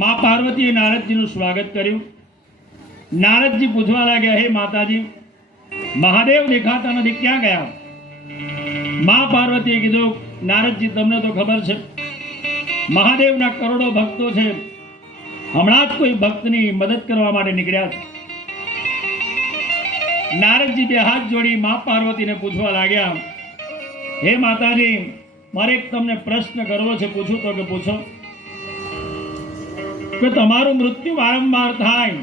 मां पार्वतीए नारदजीનું સ્વાગત કર્યું। नारदजी પૂછવા લાગ્યા, હે માતાજી, મહાદેવ દેખાતા નથી, ક્યાં ગયા? मां पार्वतीए કીધું, नारदजी તમને તો ખબર છે, મહાદેવના કરોડો ભક્તો છે, હમણાં જ કોઈ ભક્તની મદદ કરવા માટે નીકળ્યા છે। नारदजी બે હાથ જોડી मां पार्वतीને પૂછવા લાગ્યા, હે માતાજી, મારે એક તમને પ્રશ્ન કરવો છે, પૂછું તો કે પૂછો। કે તમારું મૃત્યુ વારંવાર થાય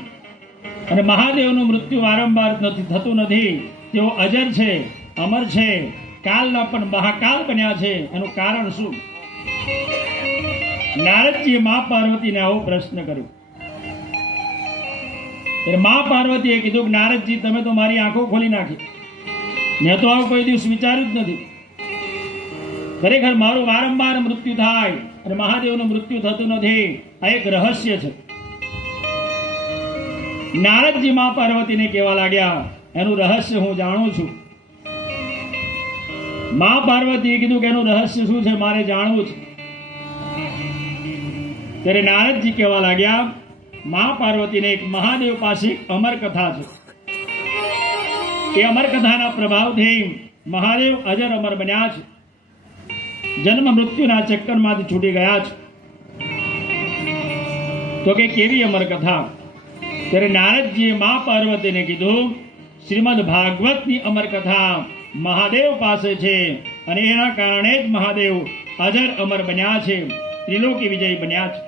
અને મહાદેવનું મૃત્યુ વારંવાર થતું નથી, તેઓ અજર છે, અમર છે, કાલના પણ મહાકાલ બન્યા છે, એનું કારણ શું? નારદજીએ મા પાર્વતીને આવો પ્રશ્ન કર્યો। એટલે મા પાર્વતીએ કીધું કે નારદજી, તમે તો મારી આંખો ખોલી નાખી, મેં તો આવું કોઈ દિવસ વિચાર્યું જ નથી। ખરેખર મારું વારંવાર મૃત્યુ થાય અને મહાદેવનું મૃત્યુ થતું નથી, આ એક રહસ્ય છે। નારદજી મા પાર્વતીને કહેવા લાગ્યા, એનું રહસ્ય હું જાણું છું। મા પાર્વતીએ કીધું કે એનું રહસ્ય શું છે, મારે જાણવું છે। ત્યારે નારદજી કહેવા લાગ્યા, મા પાર્વતીને એક મહાદેવ પાસે અમર કથા છે, એ અમર કથાના પ્રભાવથી મહાદેવ અજર અમર બન્યા છે, જન્મ મૃત્યુના ચક્કરમાંથી છૂટી ગયા છે। તો કે કેવી અમર કથા? ત્યારે નારદજીએ મા પાર્વતીને કીધું, શ્રીમદ ભાગવતની અમર કથા મહાદેવ પાસે છે અને એના કારણે જ મહાદેવ અજર અમર બન્યા છે, ત્રિલોકી વિજય બન્યા છે।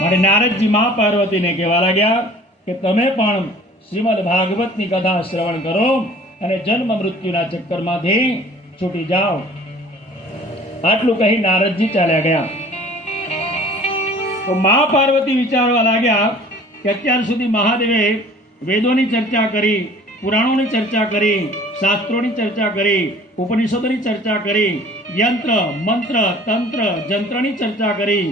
મારે નારદજી મા પાર્વતીને કહેવા લાગ્યા કે તમે પણ શ્રીમદ ભાગવતની કથા શ્રવણ કરો અને જન્મ મૃત્યુના ચક્કરમાંથી છૂટી જાઓ। આટલું કહી નારદજી ચાલ્યા ગયા। તો મા પાર્વતી વિચારવા લાગ્યા કે અત્યાર સુધી મહાદેવે વેદોની ચર્ચા કરી, પુરાણોની ચર્ચા કરી, શાસ્ત્રોની ચર્ચા કરી, ઉપનિષદોની ચર્ચા કરી, યંત્ર મંત્ર તંત્ર જંત્રની ચર્ચા કરી,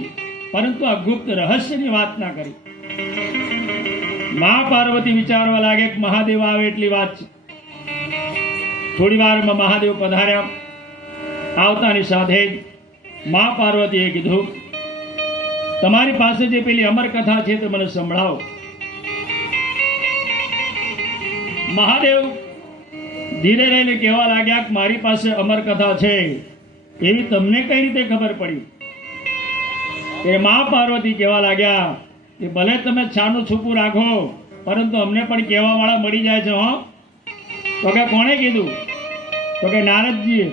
પરંતુ આ ગુપ્ત રહસ્યની વાત ના કરી। મા પાર્વતી વિચારવા લાગે કે મહાદેવ આવે એટલી વાત છે। થોડી વારમાં મહાદેવ પધાર્યા। આવતાની સાથે જ મા પાર્વતીએ કીધું, તમારી પાસે જે પેલી અમર કથા છે તે મને સંભળાવો। મહાદેવ ધીરે રહીને કહેવા લાગ્યા કે મારી પાસે અમર કથા છે, એવી તમને કઈ રીતે ખબર પડી? એ મા પાર્વતી કહેવા લાગ્યા કે ભલે તમે છાનું છૂપું રાખો, પરંતુ અમને પણ કહેવા વાળા મળી જાય છે। હો, તો કે કોણે કીધું? તો કે નારદજીએ।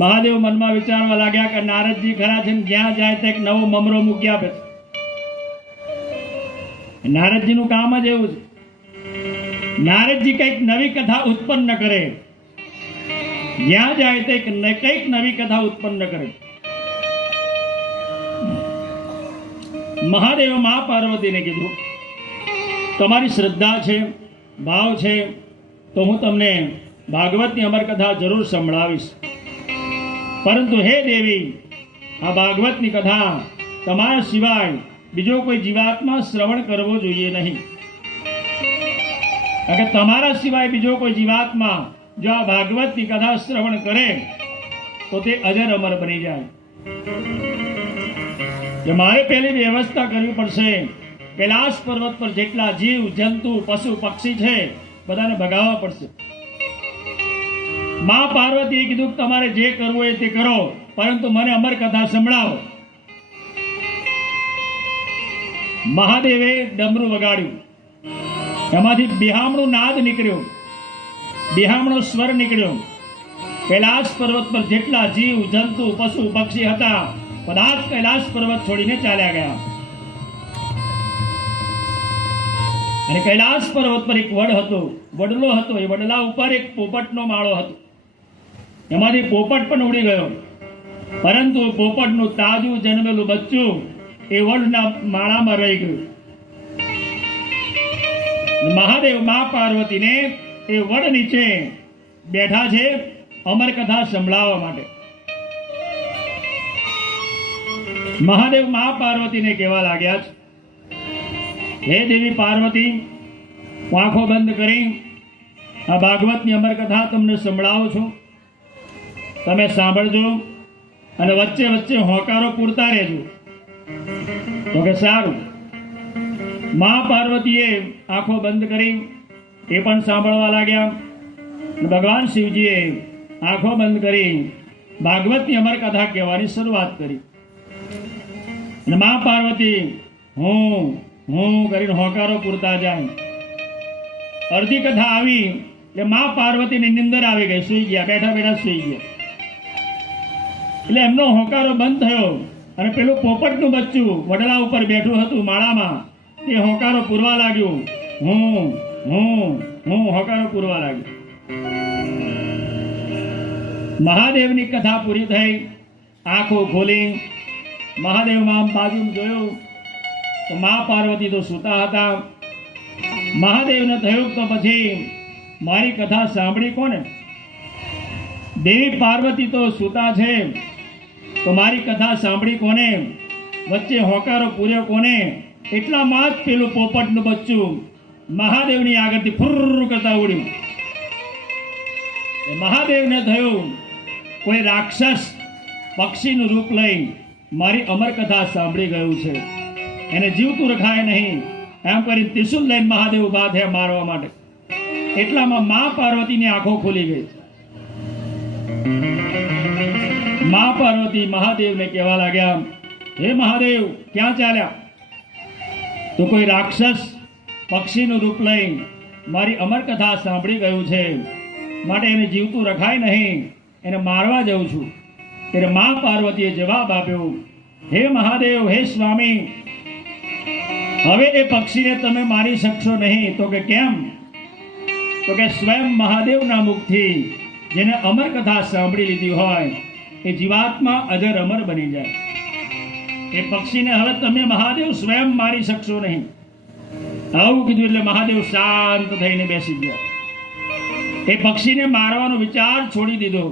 મહાદેવ મનમાં વિચારવા લાગ્યા કે નારદજી ખરા છે, જ્યાં જાય તે એક નવો મમરો મૂકી આપે છે। નારદજીનું કામ જ એવું છે, નારદજી કંઈક નવી કથા ઉત્પન્ન કરે, જ્યાં જાય તે કંઈક નવી કથા ઉત્પન્ન કરે। મહાદેવ મા પાર્વતીને કીધું, તમારી શ્રદ્ધા છે, ભાવ છે, તો હું તમને ભાગવતની અમર કથા જરૂર સંભળાવીશ, પરંતુ હે દેવી, આ ભાગવતની કથા તમારા સિવાય બીજો કોઈ જીવાત્મા શ્રવણ કરવો જોઈએ નહીં, કારણ કે તમારા સિવાય બીજો કોઈ જીવાત્મા જો આ ભાગવતની કથા શ્રવણ કરે તો તે અજર અમર બની જાય। કે મારે પહેલી વ્યવસ્થા કરવી પડશે, કૈલાશ પર્વત પર જેટલા જીવ જંતુ પશુ પક્ષી છે બધાને ભગાવવા પડશે। મા પાર્વતીએ કીધું, તમારે જે કરવું હોય તે કરો, પરંતુ મને અમર કથા સંભળાવો। મહાદેવે ડમરું વગાડ્યું, એમાંથી બિહામણો નાદ નીકળ્યો, બિહામણો સ્વર નીકળ્યો। કૈલાશ પર્વત પર જેટલા જીવ જંતુ પશુ પક્ષી હતા બધા જ કૈલાશ પર્વત છોડીને ચાલ્યા ગયા। અને કૈલાશ પર્વત પર એક વડ હતો, વડલો હતો, એ વડલા ઉપર એક પોપટનો માળો હતો, એમાંથી પોપટ પણ ઉડી ગયો, પરંતુ પોપટનું તાજું જન્મેલું બચ્ચું એ વડના માળામાં રહી ગયું। મહાદેવ મા પાર્વતીને એ વડ નીચે બેઠા છે અમર કથા સંભળાવવા માટે। મહાદેવ મા પાર્વતીને કહેવા લાગ્યા છે, હે દેવી પાર્વતી, હું આંખો બંધ કરી આ ભાગવતની અમર કથા તમને સંભળાવું છું, તમે સાંભળજો। અને વચ્ચે વચ્ચે હોંકારો પૂરતા રહેજો. તો કે સારું. મા પાર્વતીએ આંખો બંધ કરી એ પણ સાંભળવા લાગ્યા. ભગવાન શિવજીએ આંખો બંધ કરી ભાગવતની અમર કથા કહેવાની શરૂઆત કરી. અને મા પાર્વતી હું હું કરીને હોંકારો પૂરતા જાય. અડધી કથા આવી એટલે મા પાર્વતીની નિંદર આવી ગઈ, સૂઈ ગયા, બેઠા બેઠા સૂઈ ગયા. એટલે એમનો હોંકારો બંધ થયો અને પેલું પોપટનું બચ્ચું વડલા ઉપર બેઠું હતું માળામાં, તે હોંકારો પૂરવા લાગ્યું. હું હું હું હોંકારો પૂરવા લાગ્યું. મહાદેવની કથા પૂરી થઈ. આંખો ખોલી મહાદેવમાં બાજુ જોયું તો મા પાર્વતી તો સૂતા હતા. મહાદેવને થયું તો પછી મારી કથા સાંભળી કોને? દેવી પાર્વતી તો સૂતા છે તો મારી કથા સાંભળી કોને? વચ્ચે હોંકારો પૂર્યો કોને? એટલામાં જ પેલું પોપટનું બચ્ચું મહાદેવની આગળથી ફુર્ર કરતા ઉડ્યું. મહાદેવને થયું કોઈ રાક્ષસ પક્ષીનું રૂપ લઈ મારી અમર કથા સાંભળી ગયું છે, એને જીવતું રખાય નહીં. એમ કરી ત્રિશુલ લઈને મહાદેવ ઉભા થયા મારવા માટે. એટલામાં મા પાર્વતીની આંખો ખુલી ગઈ. મા પાર્વતી મહાદેવને કહેવા લાગ્યા, હે મહાદેવ, ક્યાં ચાલ્યા? તો કોઈ રાક્ષસ પક્ષીનું રૂપ લઈ મારી અમર કથા સાંભળી ગયું છે, માટે એને જીવતું રખાય નહીં, એને મારવા જઉં છું. ત્યારે મા પાર્વતીએ જવાબ આપ્યો, હે મહાદેવ, હે સ્વામી, હવે એ પક્ષીને તમે મારી શકશો નહીં. તો કે કેમ? તો કે સ્વયં મહાદેવના મુખથી જેને અમર કથા સાંભળી લીધી હોય એ જીવાત્મા અજર અમર બની જાય. એ પક્ષીને હવે તમે મહાદેવ સ્વયં મારી શકશો નહીં. આવું કીધું એટલે મહાદેવ શાંત થઈને બેસી ગયા. એ પક્ષીને મારવાનો વિચાર છોડી દીધો.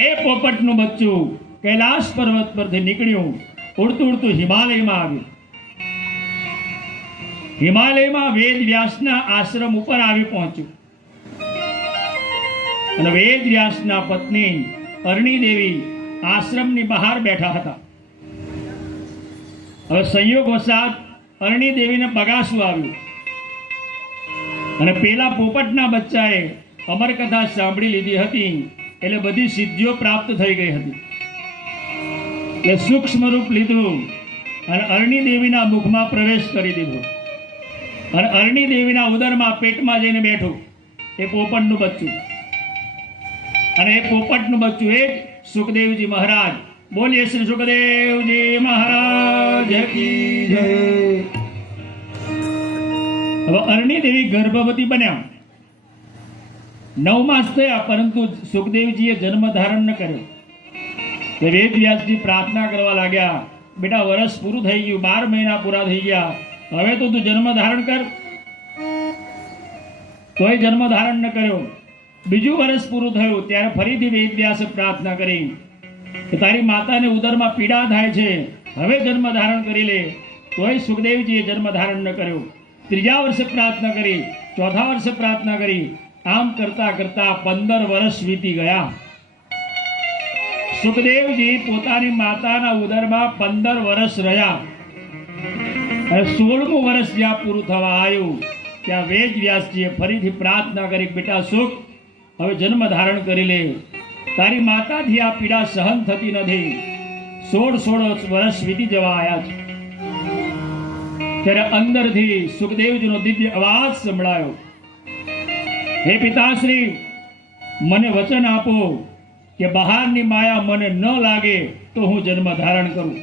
એ પોપટનું બચ્ચું કૈલાસ પર્વત પરથી નીકળ્યું, ઉડતું ઉડતું હિમાલયમાં આવ્યું. હિમાલયમાં વેદ વ્યાસના આશ્રમ ઉપર આવી પહોંચ્યું. અને વેદ વ્યાસના પત્ની અરણી દેવી આશ્રમની બહાર બેઠા હતા. હવે સંયોગવશાત અરણી દેવીને બગાસું આવ્યું અને પેલા પોપટના બચ્ચાએ અમર કથા સાંભળી લીધી હતી, એટલે બધી સિદ્ધિઓ પ્રાપ્ત થઈ ગઈ હતી. એટલે સૂક્ષ્મ રૂપ લીધું અને અરણી દેવીના મુખમાં પ્રવેશ કરી દીધો. અને અરણી દેવીના ઉદરમાં પેટમાં જઈને બેઠું એ પોપટનું બચ્ચું. અને એ પોપટનું બચ્ચું એ જ સુખદેવજી મહારાજ. બોલીએ શ્રી સુખદેવજી મહારાજ કી જય. હવે અરણી દેવી ગર્ભવતી બન્યા. 9 માસ થયા, પરંતુ સુખદેવજીએ જન્મ ધારણ ન કર્યો. વેદ વ્યાસજી પ્રાર્થના કરવા લાગ્યા, બેટા વર્ષ પૂરું થઈ ગયું, 12 મહિના પૂરા થઈ ગયા, હવે તો તું જન્મ ધારણ કર. તોય જન્મ ધારણ ન કર્યો. બીજું વર્ષ પૂરું થયું ત્યારે ફરીથી વેદ વ્યાસે પ્રાર્થના કરી કે તારી માતાને ઉદરમાં પીડા થાય છે, હવે જન્મ ધારણ કરી લે. તોય સુખદેવજીએ જન્મ ધારણ ન કર્યો. ત્રીજા વર્ષે પ્રાર્થના કરી, ચોથા વર્ષે પ્રાર્થના કરી. આમ કરતા કરતા 15 વર્ષ વીતી ગયા. સુખદેવજી પોતાની માતાના ઉદરમાં 15 વર્ષ રહ્યા. અને 16મું વર્ષ જ્યાં પૂરું થવા આવ્યું ત્યાં વેદ વ્યાસજીએ ફરીથી પ્રાર્થના કરી, બેટા સુખ, હવે જન્મ ધારણ કરી લે, તારી માતાથી આ પીડા સહન થતી નથી. 16 વર્ષ વીતી જવા આવ્યા છે. ત્યારે અંદરથી સુખદેવજીનો દિવ્ય અવાજ સંભળાયો, હે પિતાશ્રી, મને વચન આપો કે બહારની માયા મને ન લાગે તો હું જન્મ ધારણ કરું.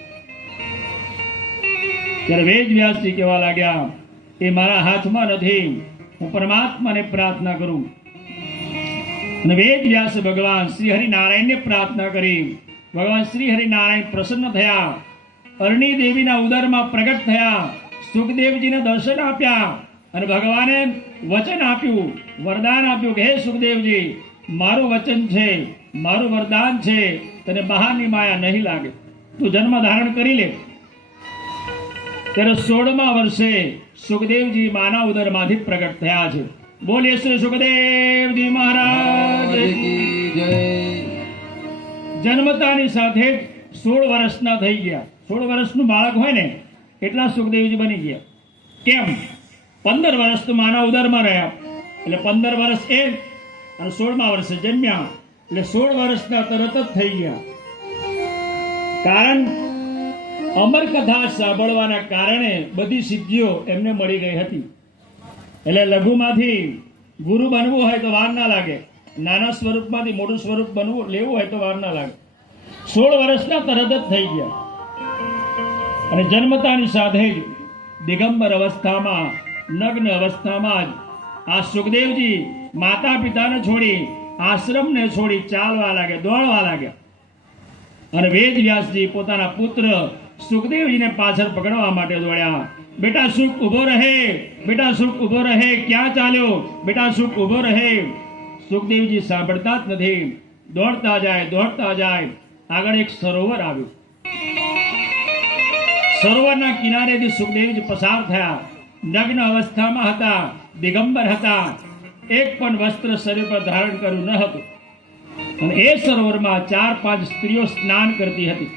ત્યારે વેદ વ્યાસજી કહેવા લાગ્યા, એ મારા હાથમાં નથી, હું પરમાત્માને પ્રાર્થના કરું. અને વેદ વ્યાસ ભગવાન શ્રી હરિનારાયણને પ્રાર્થના કરી. ભગવાન શ્રી હરિનારાયણ પ્રસન્ન થયા, અરણી દેવીના ઉદરમાં પ્રગટ થયા, સુખદેવજીને દર્શન આપ્યા અને ભગવાને વચન આપ્યું, વરદાન આપ્યું કે હે સુખદેવજી, મારું વચન છે, મારું વરદાન છે, તને બહારની માયા નહીં લાગે, તું જન્મ ધારણ કરી લે. ત્યારે 16મા વર્ષે સુખદેવજી માના ઉદરમાંથી પ્રગટ થયા છે. બોલીએ શ્રી સુખદેવજી મહારાજ કી જય. જન્મતાની સાથે જ 16 વર્ષના થઈ ગયા. 16 વર્ષનું બાળક હોય ને એટલા સુખદેવજી બની ગયા. કેમ? 15 વર્ષ તો માના ઉદરમાં રહ્યા, એટલે 15 વર્ષ એ અને 16મા વર્ષે જન્મ્યા, એટલે 16 વર્ષના તરત જ થઈ ગયા. કારણ અમર કથા સાંભળવાના કારણે બધી સિદ્ધિઓ એમને મળી ગઈ હતી. એટલે લઘુમાંથી ગુરુ બનવું હોય તો વાર ના લાગે, નાના સ્વરૂપમાંથી મોટું સ્વરૂપ બનવું લેવું હોય તો વાર ના લાગે. 16 વર્ષના તરત જ થઈ ગયા અને જન્મતાની સાથે જ દિગંબર અવસ્થામાં, નગ્ન અવસ્થામાં જ આ સુખદેવજી માતા પિતાને છોડી, આશ્રમને છોડી ચાલવા લાગ્યા, દોડવા લાગ્યા. અને વેદ વ્યાસજી પોતાના પુત્ર સુખદેવજીને પાછળ પકડવા માટે દોડ્યા. બેટા સુખ ઉભો રહે, બેટા સુખ ઉભો રહે, ક્યાં ચાલ્યો બેટા સુખ ઉભો રહે. સુખદેવજી સાંભળતા જ નથી, દોડતા જાય, દોડતા જાય. આગળ એક સરોવર આવ્યું. સરોવરના કિનારેથી સુખદેવજી પસાર થયા. નગ્ન અવસ્થામાં હતા, દિગંબર હતા, એક પણ વસ્ત્ર શરીર પર ધારણ કર્યું ન હતું. અને એ સરોવરમાં 4-5 સ્ત્રીઓ સ્નાન કરતી હતી.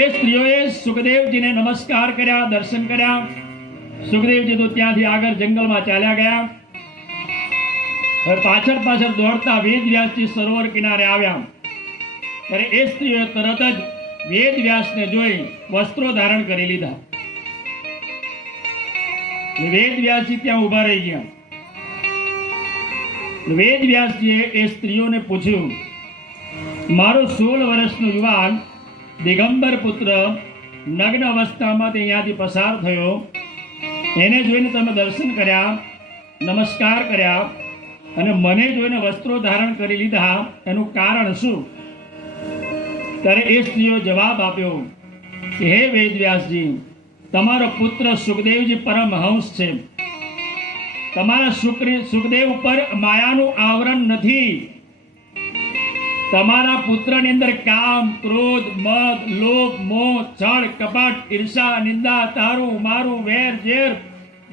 એ સ્ત્રીઓએ સુખદેવજીને નમસ્કાર કર્યા, દર્શન કર્યા. સુખદેવજી તો ત્યાંથી આગળ જંગલમાં ચાલ્યા ગયા. હવે પાછળ દોડતા વેદ વ્યાસજી સરોવર કિનારે આવ્યા. ત્યારે એ સ્ત્રીઓએ તરત જ વેદ વ્યાસને જોઈ વસ્ત્રો ધારણ કરી લીધા. વેદ વ્યાસજી ત્યાં ઉભા રહી ગયા. વેદ વ્યાસજીએ એ સ્ત્રીઓને પૂછ્યું, મારો 16 વર્ષનો યુવાન દિગંબર પુત્ર નગ્ન અવસ્થામાં અહીંયાથી પસાર થયો, એને જોઈને તમે દર્શન કર્યા, નમસ્કાર કર્યા અને મને જોઈને વસ્ત્રો ધારણ કરી લીધા, એનું કારણ શું? ત્યારે એ સ્ત્રીઓ જવાબ આપ્યો કે હે વેદ વ્યાસજી, તમારો પુત્ર સુખદેવજી પરમહંસ છે. તમારા સુખદેવ ઉપર માયાનું આવરણ નથી. તમારા પુત્રની અંદર કામ, ક્રોધ, મદ, લોભ, મોહ, છળ, કપટ, ઈર્ષા, નિંદા, તારું મારું, વેર ઝેર,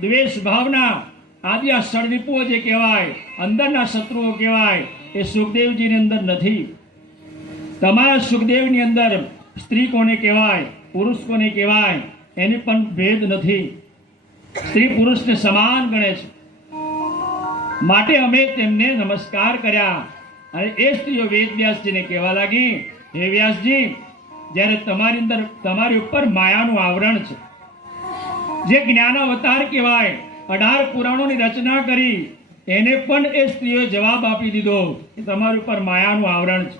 દ્વેષ ભાવના આદિ આ ષડરીપુઓ જે કહેવાય, અંદરના શત્રુઓ કહેવાય, એ સુખદેવજીની અંદર નથી. તમારા સુખદેવની અંદર સ્ત્રી કોને કહેવાય, પુરુષ કોને કહેવાય, એની પણ ભેદ નથી. સ્ત્રી પુરુષને સમાન ગણે છે. માટે અમે તેમને નમસ્કાર કર્યા. અને એ સ્ત્રીઓ વેદ વ્યાસજીને કહેવા લાગી, હે વ્યાસજી, જ્યારે તમારી ઉપર માયાનું આવરણ છે, જે જ્ઞાન અવતાર કહેવાય, 18 પુરાણોની રચના કરી, એને પણ એ સ્ત્રીઓએ જવાબ આપી દીધો કે તમારી ઉપર માયાનું આવરણ છે.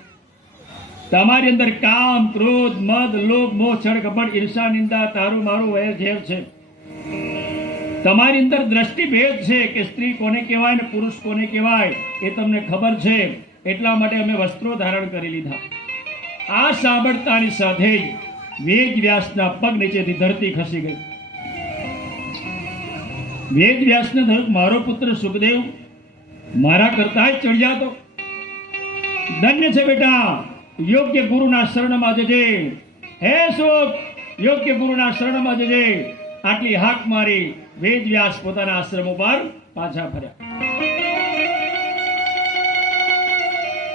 તમારી અંદર કામ, ક્રોધ, મદ, લોભ, મોહ, છળ, કપટ, ઈર્ષા, નિંદા, તારું મારું, વેર ઝેર છે. તમારી અંદર દ્રષ્ટિભેદ છે કે સ્ત્રી કોને કહેવાય ને પુરુષ કોને કહેવાય એ તમને ખબર છે. એટલા માટે અમે વસ્ત્રો ધારણ કરી લીધા. આ સાંભળતાની સાથે જ વેદ વ્યાસના પગ નીચેથી ધરતી ખસી ગઈ. વેદ વ્યાસને થયું, મારો પુત્ર સુખદેવ મારા કરતા જ ચડી જાતો. ધન્ય છે બેટા, યોગ્ય ગુરુના શરણમાં જજે. હે સુખ, યોગ્ય ગુરુના શરણમાં જજે. આટલી હાક મારી વેદ વ્યાસ પોતાના આશ્રમ ઉપર પાછા ફર્યા.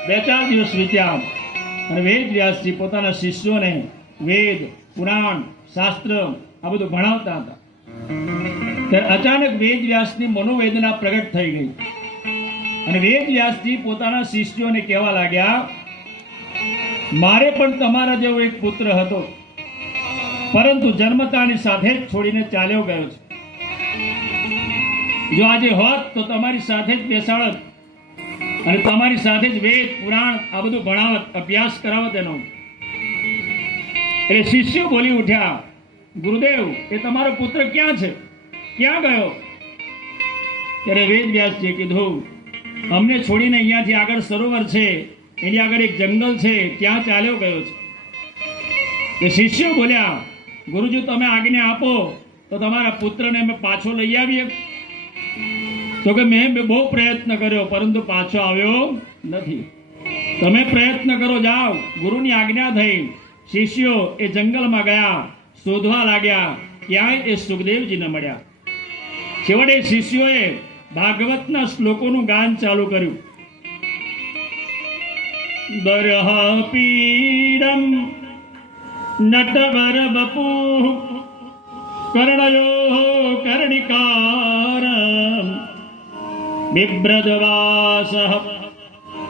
2-4 દિવસ વીત્યા અને વેદ વ્યાસજી પોતાના શિષ્યોને વેદ, પુરાણ, શાસ્ત્ર આ બધું ભણાવતા હતા. ત્યારે અચાનક વેદ વ્યાસની મનોવેદના પ્રગટ થઈ ગઈ અને વેદ વ્યાસજી પોતાના શિષ્યોને કહેવા લાગ્યા, મારે પણ તમારા જેવો એક પુત્ર હતો, પરંતુ જન્મતાની સાથે જ છોડીને ચાલ્યો ગયો છે. જો આજે હોત તો તમારી સાથે જ બેસાડત અને તમારી સાથે જ વેદ, પુરાણ આ બધું ભણાવત, અભ્યાસ કરાવત એનો. એટલે શિષ્યો બોલી ઉઠ્યા, ગુરુદેવ, એ તમારો પુત્ર ક્યાં છે, ક્યાં ગયો? ત્યારે વેદ વ્યાસજીએ કીધું, અમને છોડીને અહીંયાથી આગળ સરોવર છે, એની આગળ એક જંગલ છે, ત્યાં ચાલ્યો ગયો છે. એ શિષ્યો બોલ્યા, ગુરુજી, તમે આજ્ઞા આપો તો તમારા પુત્રને અમે પાછો લઈ આવીએ. તો કે મેં બહુ પ્રયત્ન કર્યો પરંતુ પાછો આવ્યો નથી. તમે પ્રયત્ન કરો, જાઓ. ગુરુની આજ્ઞા થઈ. શિષ્યો એ જંગલમાં ગયા, શોધવા લાગ્યા, ક્યાંય એ સુખદેવજી ન મળ્યા. છેવટે શિષ્યોએ ભાગવતના શ્લોકોનું ગાન ચાલુ કર્યું. बर्हापीडं नटवरवपुः कर्णयोः कर्णिकारं बिभ्रद्वासः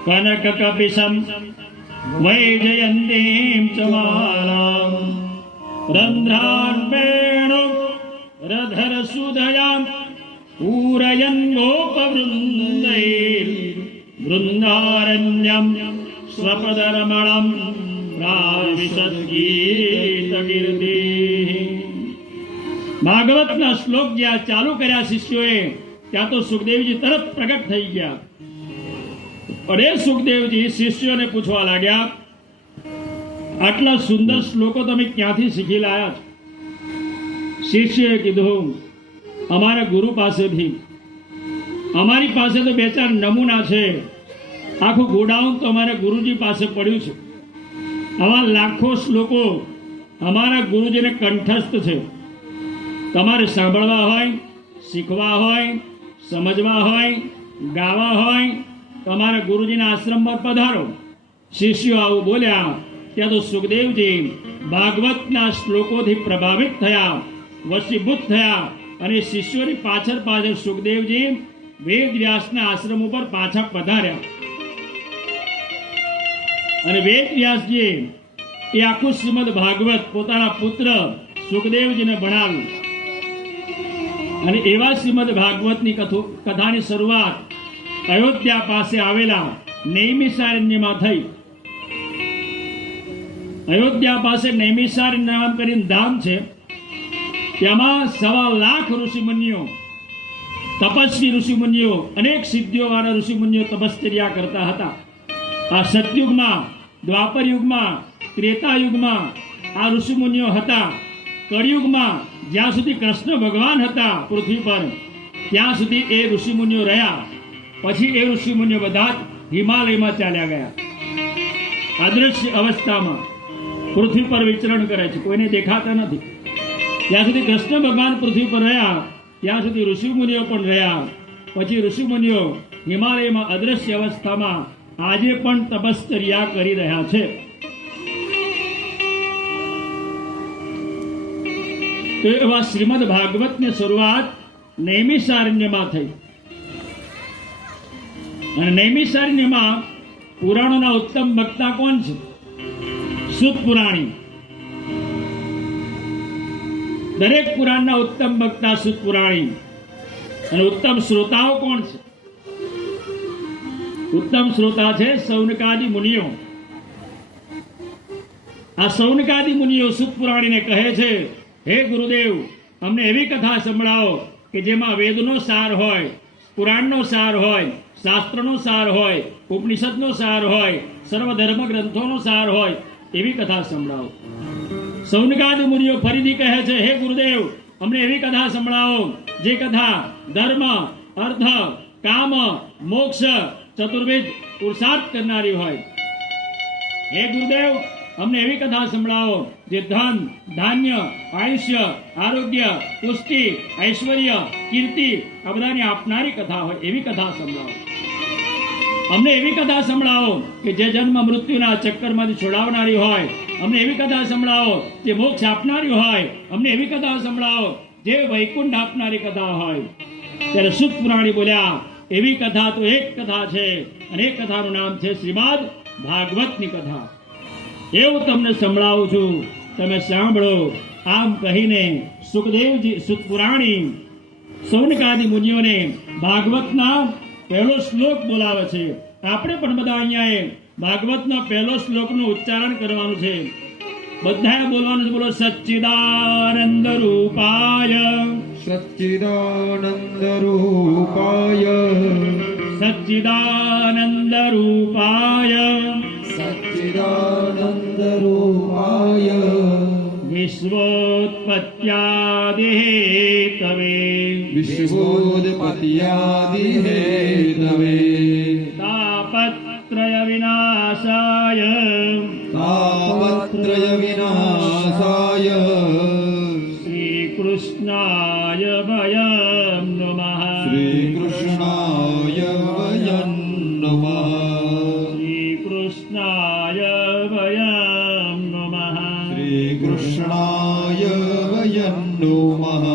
कनककपिशं वैजयन्तीं च मालां रन्ध्रान् वेणुरधरसुधयां पूरयन् गोपवृन्दैर्वृन्दारण्यं स्वपदरमणं प्राविशद्गीतकीर्तिः। ભાગવતના શ્લોક જ્યાં ચાલુ કર્યા શિષ્યોએ ત્યાં તો સુખદેવજી તરત પ્રગટ થઈ ગયા। અરે સુખદેવજી શિષ્યોને પૂછવા લાગ્યા, આટલા સુંદર શ્લોકો તમે ક્યાંથી શીખી લાયા છો? શિષ્યએ કીધું, અમારા ગુરુ પાસેથી। અમારી પાસે તો બે ચાર નમૂના છે, આખું ગોડાઉન તો અમારા ગુરુજી પાસે પડ્યું છે। આવા લાખો શ્લોકો અમારા ગુરુજીને કંઠસ્થ છે। તમારે સાંભળવા હોય, શીખવા હોય, સમજવા હોય, ગાવા હોય, તમારા ગુરુજીના આશ્રમ પર પધારો। શિષ્યો આવું બોલ્યા ત્યાં તો સુખદેવજી ભાગવતના શ્લોકોથી પ્રભાવિત થયા, વશીભૂત થયા અને શિષ્યોની પાછળ પાછળ સુખદેવજી વેદ વ્યાસના આશ્રમ ઉપર પાછા પધાર્યા। અને વેદ વ્યાસજી એ આખું શ્રીમદ ભાગવત પોતાના પુત્ર સુખદેવજીને ભણાવ્યું। અને એવા શ્રીમદ ભાગવતની કથાની શરૂઆત અયોધ્યા પાસે આવેલા નૈમિષારણ્યમાં થઈ। અયોધ્યા પાસે નૈમિષારણ્ય નામ કરીને ધામ છે, તેમાં 1.25 લાખ ઋષિમુનિઓ, તપસ્વી ઋષિમુનિઓ, અનેક સિદ્ધિઓવાળા ઋષિમુનિઓ તપશ્ચર્યા કરતા હતા। આ સતયુગમાં, દ્વાપર યુગમાં, ત્રેતા યુગમાં આ ઋષિમુનિઓ હતા। કળિયુગમાં જ્યાં સુધી કૃષ્ણ ભગવાન હતા પૃથ્વી પર ત્યાં સુધી એ ઋષિમુનિઓ રહ્યા। પછી એ ઋષિમુનિઓ બધા હિમાલયમાં ચાલ્યા ગયા। અદૃશ્ય અવસ્થામાં પૃથ્વી પર વિચરણ કરે છે, કોઈને દેખાતા નથી। જ્યાં સુધી કૃષ્ણ ભગવાન પૃથ્વી પર રહ્યા ત્યાં સુધી ઋષિમુનિઓ પણ રહ્યા। પછી ઋષિમુનિઓ હિમાલયમાં અદૃશ્ય અવસ્થામાં આજે પણ તપશ્ચર્યા કરી રહ્યા છે। તો એવા શ્રીમદ ભાગવતની શરૂઆત નૈમિષારણ્યમાં થઈ। અને નૈમિષારણ્યમાં પુરાણોના ઉત્તમ વક્તા કોણ છે? સુત પુરાણી। દરેક પુરાણના ઉત્તમ વક્તા સુત પુરાણી। અને ઉત્તમ શ્રોતાઓ કોણ છે? ઉત્તમ શ્રોતા છે સૌનકાદિ મુનિઓ। આ સૌનકાદિ મુનિઓ સુત પુરાણીને કહે છે, હે ગુરુદેવ, અમને એવી કથા સંભળાવો કે જેમાં વેદનો સાર હોય, પુરાણનો સાર હોય, શાસ્ત્રનો સાર હોય, ઉપનિષદનો સાર હોય, સર્વ ધર્મ ગ્રંથોનો સાર હોય, એવી કથા સંભળાવો। સૌનકાદિ મુનિઓ ફરીથી કહે છે, હે ગુરુદેવ, અમને એવી કથા સંભળાવો જે કથા ધર્મ, અર્થ, કામ, મોક્ષ ચતુર્વિધ પુરુષાર્થ કરનારી હોય। હે ગુરુદેવ, અમને એવી કથા સંભળાવો જે ધન, ધાન્ય, આયુષ્ય, આરોગ્ય, પુષ્ટિ, ઐશ્વર્ય, કીર્તિ આ બધાની આપનારી કથા હોય, એવી કથા સંભળાવો। અમને એવી કથા સંભળાવો કે જે જન્મ મૃત્યુના ચક્કરમાંથી છોડાવનારી હોય। અમને એવી કથા સંભળાવો જે મોક્ષ આપનારી હોય। અમને એવી કથા સંભળાવો જે વૈકુંઠ આપનારી કથા હોય। ત્યારે સુત પુરાણી બોલ્યા, એવી કથા તો એક કથા છે, અને એ કથાનું નામ છે શ્રીમદ ભાગવતની કથા। એવું તમને સંભળાવું છું, તમે સાંભળો। આમ કહીને સુખદેવજી સુત પુરાણી સૌનકાદિ મુનિઓને ભાગવતના પહેલો શ્લોક બોલાવે છે। આપણે પણ બધા અહીંયા ભાગવતનો પહેલો શ્લોકનું ઉચ્ચારણ કરવાનું છે। બધાએ બોલવાનું છે, બોલો સચ્ચિદાનંદ રૂપાય, સચ્ચિદાનંદ રૂપાય, સચ્ચિદાનંદ રૂપાય, સચ્ચિદાનંદ રૂપાય, વિશ્વોત્પત્યાદિ હેતવે, વિશ્વોત્પત્યાદિ હેતવે, તાપત્રય વિનાશાય, તાપત્રય વિનાશાય, શ્રી કૃષ્ણાય વયમ નમઃ, શ્રી કૃષ્ણાય વયમ નમઃ, શ્રી કૃષ્ણાય વયં નમઃ શ્રી કૃષ્ણાય વયં નમઃ